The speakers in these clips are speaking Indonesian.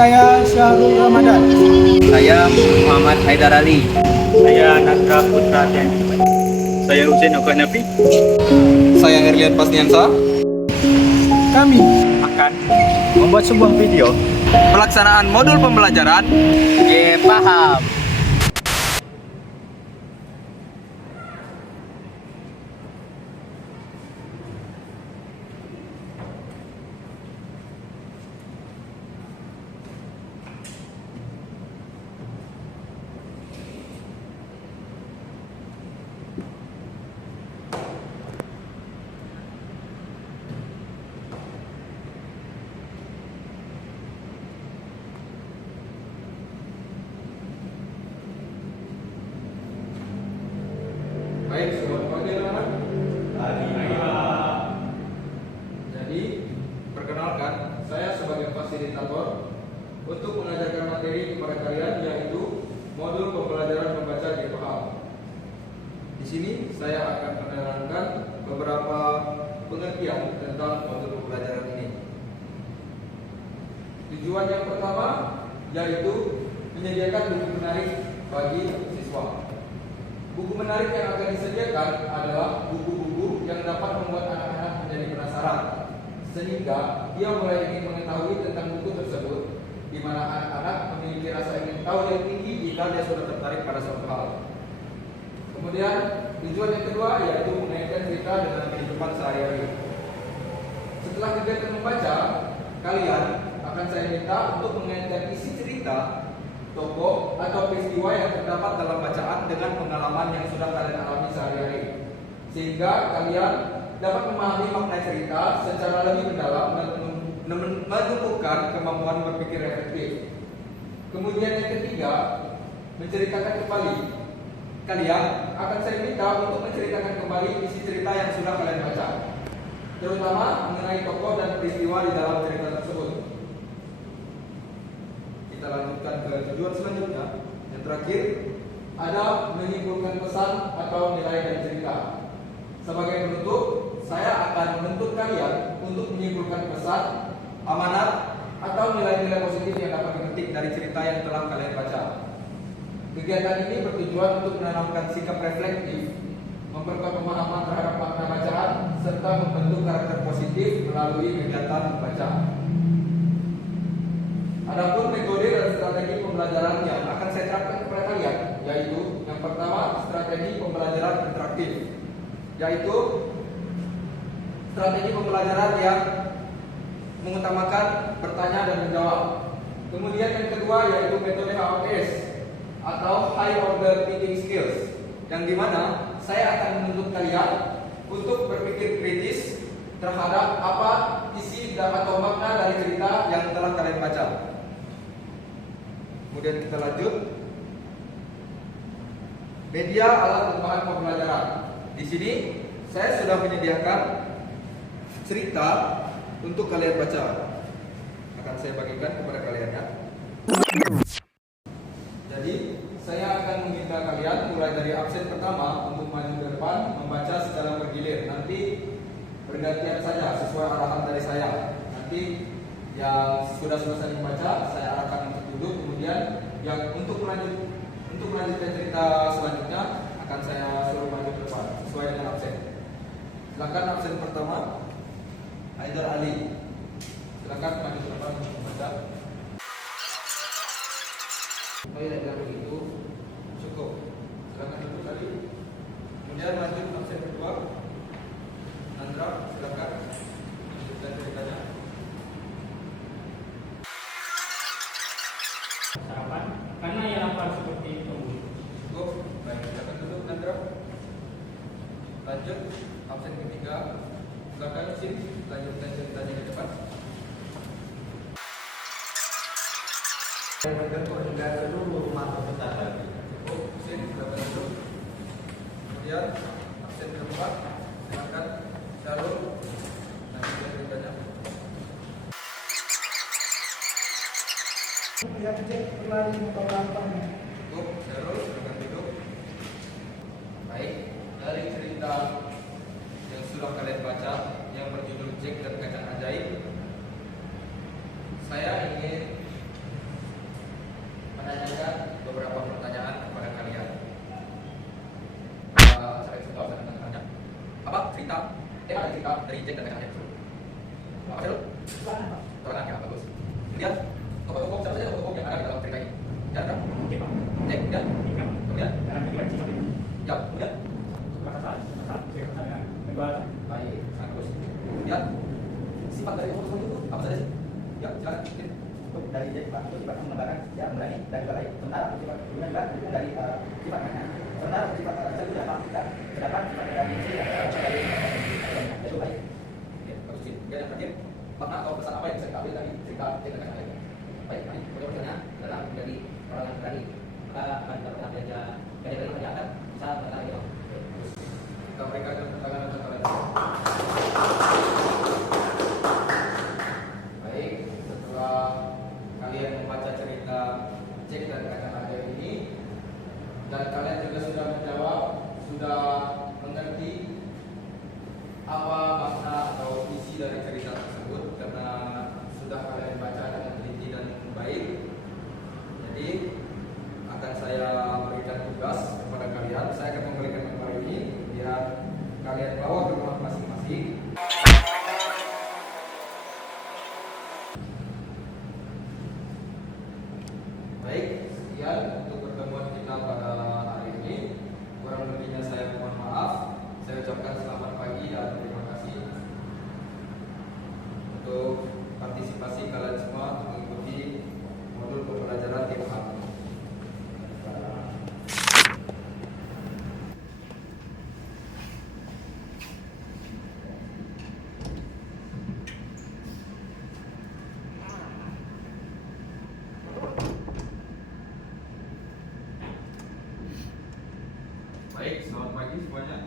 Saya Syahrul Ramadan. Saya Muhammad Haidar Ali. Saya Nandra Putra Tianti. Saya Husain Oka Nafi. Saya Erlian Pasniansa. Kami Akan membuat sebuah video Pelaksanaan modul pembelajaran paham. Baik, selamat pagi anak-anak. Jadi, perkenalkan, saya sebagai fasilitator untuk mengajarkan materi kepada kalian, yaitu modul pembelajaran membaca J paham. Di sini saya akan menerangkan beberapa pengertian tentang modul pembelajaran ini. Tujuan yang pertama yaitu menyediakan buku menarik bagi siswa. Buku menarik yang akan disediakan adalah buku-buku yang dapat membuat anak-anak menjadi penasaran, sehingga dia mulai ingin mengetahui tentang buku tersebut, di mana anak-anak memiliki rasa ingin tahu yang tinggi jika dia sudah tertarik pada suatu hal. Kemudian tujuan yang kedua yaitu mengaitkan cerita dengan kehidupan sehari-hari. Setelah kegiatan membaca, kalian akan saya minta untuk mengaitkan isi cerita, tokoh atau peristiwa yang terdapat dalam bacaan dengan pengalaman yang sudah kalian alami sehari-hari, sehingga kalian dapat memahami makna cerita secara lebih mendalam dan menumbuhkan kemampuan berpikir efektif. Kemudian yang ketiga, menceritakan kembali. Kalian akan saya minta untuk menceritakan kembali isi cerita yang sudah kalian baca, terutama mengenai tokoh dan peristiwa di dalam cerita tersebut. Kita lanjutkan ke tujuan selanjutnya. Yang terakhir ada menyimpulkan pesan atau nilai dari cerita. Sebagai penutup, saya akan menuntut kalian untuk menyimpulkan pesan, amanat, atau nilai-nilai positif yang dapat dipetik dari cerita yang telah kalian baca. Kegiatan ini bertujuan untuk menanamkan sikap reflektif, memperkuat pemahaman terhadap makna bacaan, serta membentuk karakter positif melalui kegiatan membaca. Adapun metode dan strategi pembelajaran yang akan saya terapkan kepada kalian, yaitu yang pertama, strategi pembelajaran interaktif, yaitu strategi pembelajaran yang mengutamakan bertanya dan menjawab. Kemudian yang kedua yaitu metode HOS atau High Order Thinking Skills, yang dimana saya akan menuntut kalian untuk berpikir kritis terhadap apa isi dan atau makna dari cerita yang telah kalian baca. Kemudian kita lanjut. Media alat dan bahan pembelajaran. Di sini saya sudah menyediakan cerita untuk kalian baca. Akan saya bagikan kepada kalian ya. Jadi saya akan meminta kalian mulai dari absen pertama untuk maju ke depan membaca secara bergilir. Nanti bergantian saja sesuai arahan dari saya. Nanti yang sudah selesai membaca saya arahkan untuk duduk. Kemudian yang untuk melanjutkan cerita selanjutnya akan saya suruh maju ke depan sesuai dengan absen. Silakan absen pertama Haidar Ali. Silakan maju ke depan untuk membaca. Tidak begitu cukup. Silakan duduk tadi. Kemudian lanjut absen kedua. Nandra, silakan lanjutkan ceritanya. Sarapan karena ya lapar seperti itu. Cukup. Baik, silakan duduk Nandra. Lanjut absen ketiga. Silakan Sim lanjutkan ceritanya ke depan. Cukup, Sim silakan duduk. Kemudian absen keempat. Silakan Syarul lanjutkan ceritanya. yang cek berlari motor lantang. Cukup, Syarul silakan duduk. Baik, dari cerita yang sudah kalian baca yang berjudul Jack dan Kacang Ajaib, saya ingin dari sifat itu sifat mengembangkan ya berani dan juga baik. Sementara untuk sifat kedua juga dari sifat makna. Sementara untuk sifat kedua apa kita terdapat sifat dari sisi itu baik. Ya, terus yang terakhir makna atau pesan apa yang bisa kita ambil dari cerita cerita yang lain. Baik, mari berikutnya adalah menjadi orang yang berani. Maka akan kita pernah belajar dari kerjaan bisa berkata gitu. Kita berikan tangan untuk kalian. Baik, setelah kalian membaca cerita cek dan kata-kata ini dan kalian juga sudah menjawab, sudah mengerti apa makna atau isi dari cerita tersebut karena sudah kalian baca dengan teliti dan baik. Jadi akan saya berikan tugas kepada kalian. Saya akan memberikan gambar ini biar kalian bawa ke rumah masing-masing. Baik, sekian untuk pertemuan kita pada hari ini. Kurang lebihnya saya mohon maaf. Saya ucapkan selamat pagi dan terima kasih untuk partisipasi kalian semua untuk mengikuti modul pembelajaran tim A. Baik, selamat pagi semuanya.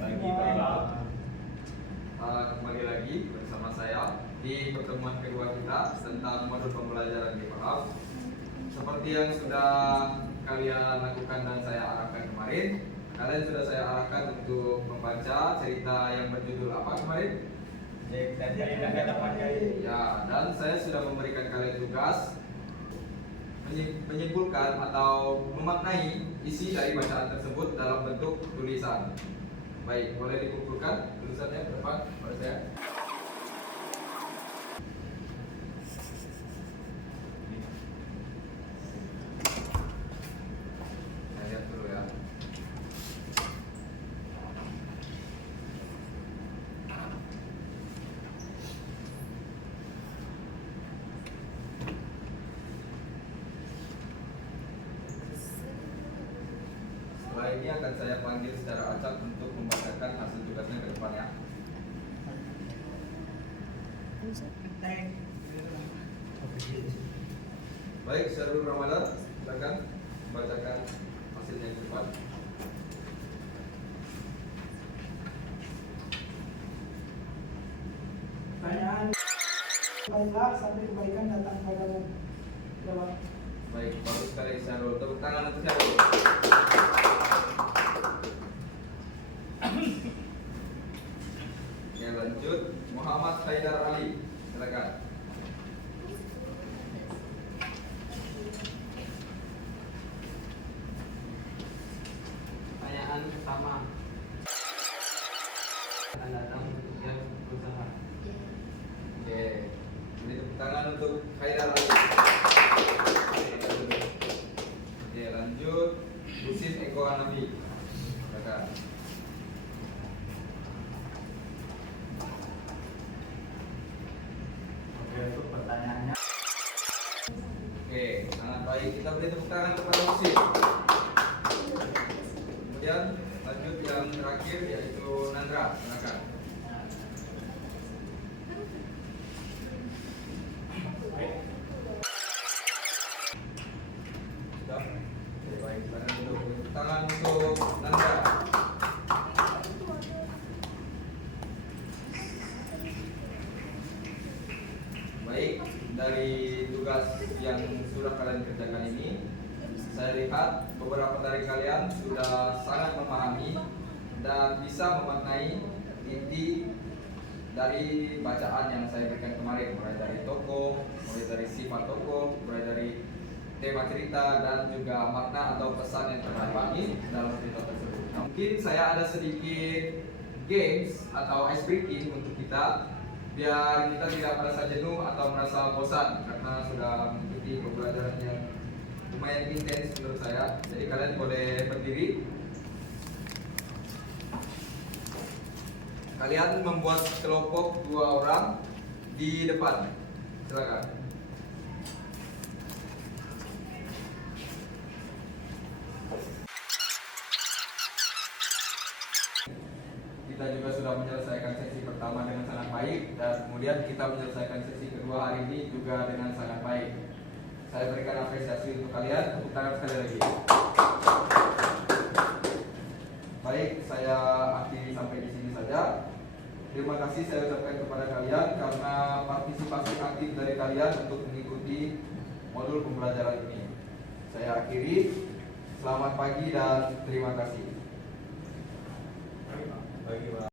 Pagi Pak. Kembali lagi bersama saya di pertemuan kedua kita tentang modul pembelajaran di PAF. Seperti yang sudah kalian lakukan dan saya arahkan kemarin, kalian sudah saya arahkan untuk membaca cerita yang berjudul apa kemarin? Dan saya kata pakai. Ya, dan saya sudah memberikan kalian tugas menyimpulkan atau memaknai isi dari bacaan tersebut dalam bentuk tulisan. Baik, boleh dikumpulkan tulisannya ke depan pada saya. Saya lihat dulu ya. Setelah ini akan saya panggil secara acak untuk membacakan hasil tugasnya ke depan ya. Baik, Syarul Ramadan, silakan membacakan hasilnya ke depan. Pertanyaan. Baiklah, sampai kebaikan datang padamu. Jawab. Baik, bagus sekali Syarul. Tepuk tangan untuk Syarul. Ya, lanjut Muhammad Haidar Ali, silakan. Pertanyaan pertama, akan datang untuk yang berusaha. Oke, ini tepuk tangan untuk Haidar Ali. Oke, lanjut Husin Eko Hanafi, silakan. Oke, untuk pertanyaannya. Oke, sangat baik. Kita beri tepuk tangan kepada Husin. Kemudian lanjut yang terakhir yaitu Nandra, silakan. Sudah? Oke, baik. Silakan duduk. Tepuk tangan untuk Nandra. Baik, dari tugas yang sudah kalian kerjakan ini, saya lihat beberapa dari kalian sudah sangat memahami dan bisa memaknai inti dari bacaan yang saya berikan kemarin, mulai dari tokoh, mulai dari sifat tokoh, mulai dari tema cerita dan juga makna atau pesan yang terdapat dalam cerita tersebut. Nah, mungkin saya ada sedikit games atau ice breaking untuk kita biar kita tidak merasa jenuh atau merasa bosan karena sudah mengikuti pembelajaran yang lumayan intens menurut saya. Jadi kalian boleh berdiri. Kalian membuat kelompok 2 orang di depan. Silakan. sudah menyelesaikan sesi pertama dengan sangat baik, dan kemudian kita menyelesaikan sesi kedua hari ini juga dengan sangat baik. Saya berikan apresiasi untuk kalian. Tepuk tangan sekali lagi. Baik, saya akhiri sampai di sini saja. Terima kasih saya ucapkan kepada kalian karena partisipasi aktif dari kalian untuk mengikuti modul pembelajaran ini. Saya akhiri. Selamat pagi dan terima kasih.